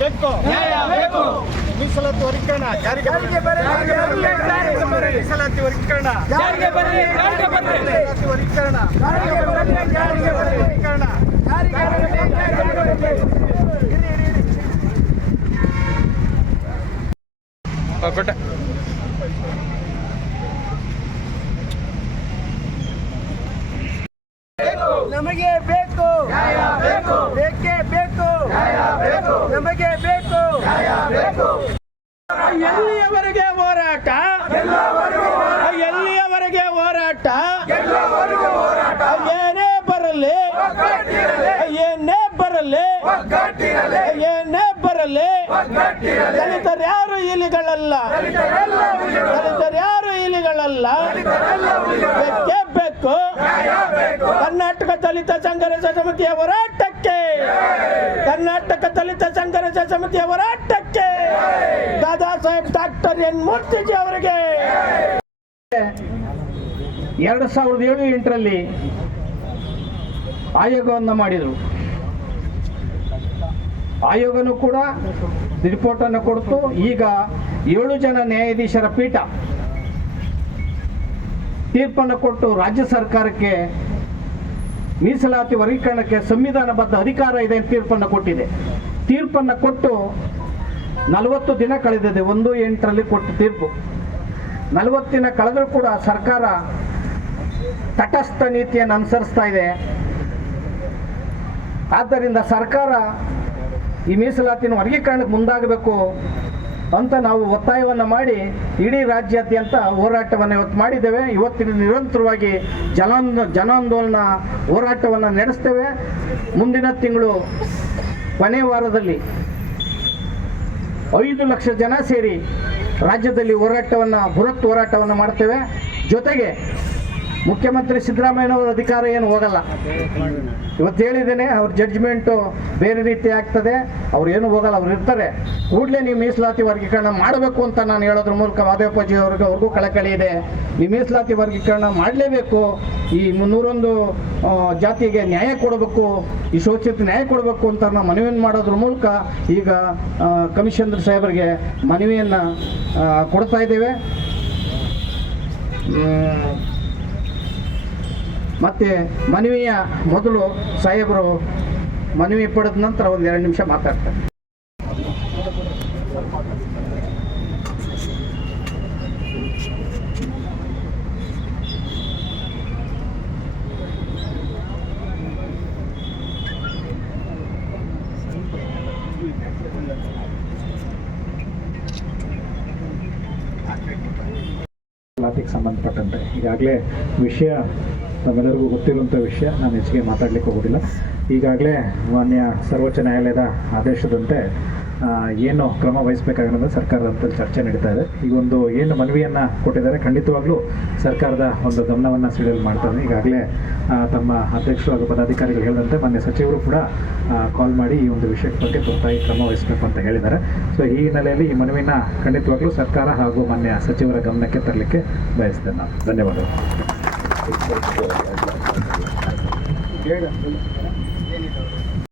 ಬೇಕು ಮೀಸಲಾತಿ ವರ್ಗೀಕರಣ ಜಾರಿಗೆ ಮೀಸಲಾತಿ ವರ್ಗೀಕರಣ ಕೊಟ್ಟ ನಮಗೆ ಬೇಕು ಬೇಕೇ ಬೇಕು ನಮಗೆ ಬೇಕು ಎಲ್ಲಿಯವರೆಗೆ ಹೋರಾಟ ಎಲ್ಲಿಯವರೆಗೆ ಹೋರಾಟ ಏನೇ ಬರಲಿ ಏನೇ ಬರಲಿ ಏನೇ ಬರಲಿ ದಲಿತರ್ಯಾರು ಇಲಿಗಳಲ್ಲ ದಲಿತರ್ಯಾರು ಇಲಿಗಳಲ್ಲ ಬೇಕೇ ಬೇಕು ಕರ್ನಾಟಕ ದಲಿತ ಸಂಘರ್ಷ ಸಮಿತಿಯ ಹೋರಾಟಕ್ಕೆ ಕರ್ನಾಟಕ ದಲಿತ ಸಂಘರ್ಷ ಸಮಿತಿಯ ಹೋರಾಟಕ್ಕೆ ದಾದಾ ಸಾಹೇಬ್ ಡಾಕ್ಟರ್ ಎನ್ ಮೂರ್ತಿಜಿ ಅವರಿಗೆ 2007-8ರಲ್ಲಿ ಆಯೋಗವನ್ನು ಮಾಡಿದರು. ಆಯೋಗನೂ ಕೂಡ ರಿಪೋರ್ಟ್ ಅನ್ನು ಕೊಡ್ತು. ಈಗ 7 ಜನ ನ್ಯಾಯಾಧೀಶರ ಪೀಠ ತೀರ್ಪನ್ನು ಕೊಟ್ಟು ರಾಜ್ಯ ಸರ್ಕಾರಕ್ಕೆ ಮೀಸಲಾತಿ ವರ್ಗೀಕರಣಕ್ಕೆ ಸಂವಿಧಾನಬದ್ಧ ಅಧಿಕಾರ ಇದೆ ಅಂತ ತೀರ್ಪನ್ನು ಕೊಟ್ಟಿದೆ. ತೀರ್ಪನ್ನು ಕೊಟ್ಟು 40 ದಿನ ಕಳೆದಿದೆ. 1/8ರಲ್ಲಿ ಕೊಟ್ಟು ತೀರ್ಪು 40 ದಿನ ಕಳೆದರೂ ಕೂಡ ಸರ್ಕಾರ ತಟಸ್ಥ ನೀತಿಯನ್ನು ಅನುಸರಿಸ್ತಾ ಇದೆ. ಆದ್ದರಿಂದ ಸರ್ಕಾರ ಈ ಮೀಸಲಾತಿನ ವರ್ಗೀಕರಣಕ್ಕೆ ಮುಂದಾಗಬೇಕು ಅಂತ ನಾವು ಒತ್ತಾಯವನ್ನು ಮಾಡಿ ಇಡೀ ರಾಜ್ಯಾದ್ಯಂತ ಹೋರಾಟವನ್ನು ಇವತ್ತು ಮಾಡಿದ್ದೇವೆ. ಇವತ್ತಿನ ನಿರಂತರವಾಗಿ ಜನಾಂದೋಲನ ಹೋರಾಟವನ್ನು ನಡೆಸ್ತೇವೆ. ಮುಂದಿನ ತಿಂಗಳು ಕೊನೆ ವಾರದಲ್ಲಿ 5 ಲಕ್ಷ ಜನ ಸೇರಿ ರಾಜ್ಯದಲ್ಲಿ ಬೃಹತ್ ಹೋರಾಟವನ್ನು ಮಾಡ್ತೇವೆ. ಜೊತೆಗೆ ಮುಖ್ಯಮಂತ್ರಿ ಸಿದ್ದರಾಮಯ್ಯನವರ ಅಧಿಕಾರ ಏನು ಹೋಗಲ್ಲ. ಇವತ್ತು ಹೇಳಿದ್ದೇನೆ, ಅವ್ರ ಜಡ್ಜ್ಮೆಂಟು ಬೇರೆ ರೀತಿ ಆಗ್ತದೆ, ಅವ್ರು ಏನು ಹೋಗಲ್ಲ, ಅವ್ರು ಇರ್ತಾರೆ. ಕೂಡಲೇ ನೀವು ಮೀಸಲಾತಿ ವರ್ಗೀಕರಣ ಮಾಡಬೇಕು ಅಂತ ನಾನು ಹೇಳೋದ್ರ ಮೂಲಕ ಮಾದೇವಪ್ಪಾಜಿ ಅವ್ರಿಗೂ ಕಳಕಳಿ ಇದೆ. ನೀವು ಮೀಸಲಾತಿ ವರ್ಗೀಕರಣ ಮಾಡಲೇಬೇಕು. ಈ 301 ಜಾತಿಗೆ ನ್ಯಾಯ ಕೊಡಬೇಕು, ಈ ಶೋಷಿತ ನ್ಯಾಯ ಕೊಡಬೇಕು ಅಂತ ನಾವು ಮನವಿಯನ್ನು ಮಾಡೋದ್ರ ಮೂಲಕ ಈಗ ಕಮಿಷನರ್ ಸಾಹೇಬರಿಗೆ ಮನವಿಯನ್ನು ಕೊಡ್ತಾ ಇದ್ದೇವೆ. ಮತ್ತು ಮನವಿಯ ಮೊದಲು ಸಾಹೇಬರು ಮನವಿ ಪಡೆದ ನಂತರ 1-2 ನಿಮಿಷ ಮಾತಾಡ್ತಾರೆ. ಮೀಸಲಾತಿಗೆ ಸಂಬಂಧಪಟ್ಟಂತೆ ಈಗಾಗಲೇ ವಿಷಯ ನಮ್ಮೆಲ್ಲರಿಗೂ ಗೊತ್ತಿರುವಂಥ ವಿಷಯ, ನಾನು ಹೆಚ್ಚಿಗೆ ಮಾತಾಡಲಿಕ್ಕೆ ಹೋಗೋದಿಲ್ಲ. ಈಗಾಗಲೇ ಮಾನ್ಯ ಸರ್ವೋಚ್ಚ ನ್ಯಾಯಾಲಯದ ಆದೇಶದಂತೆ ಏನು ಕ್ರಮ ವಹಿಸಬೇಕಾಗಿರೋದು ಸರ್ಕಾರದಲ್ಲಿ ಚರ್ಚೆ ನಡೀತಾ ಇದೆ. ಈ ಒಂದು ಏನು ಮನವಿಯನ್ನು ಕೊಟ್ಟಿದ್ದಾರೆ ಖಂಡಿತವಾಗ್ಲೂ ಸರ್ಕಾರದ ಒಂದು ಗಮನವನ್ನು ಸೆಳೆಯಲು ಮಾಡ್ತಾರೆ. ಈಗಾಗಲೇ ತಮ್ಮ ಅಧ್ಯಕ್ಷರು ಹಾಗೂ ಪದಾಧಿಕಾರಿಗಳು ಹೇಳಿದಂತೆ ಮಾನ್ಯ ಸಚಿವರು ಕೂಡ ಕಾಲ್ ಮಾಡಿ ಈ ಒಂದು ವಿಷಯದ ಬಗ್ಗೆ ತುರ್ತಾಗಿ ಕ್ರಮ ವಹಿಸಬೇಕು ಅಂತ ಹೇಳಿದ್ದಾರೆ. ಸೊ ಈ ಹಿನ್ನೆಲೆಯಲ್ಲಿ ಈ ಮನವಿನ ಖಂಡಿತವಾಗ್ಲೂ ಸರ್ಕಾರ ಹಾಗೂ ಮಾನ್ಯ ಸಚಿವರ ಗಮನಕ್ಕೆ ತರಲಿಕ್ಕೆ ಬಯಸ್ತೇನೆ ನಾನು. ಧನ್ಯವಾದಗಳು.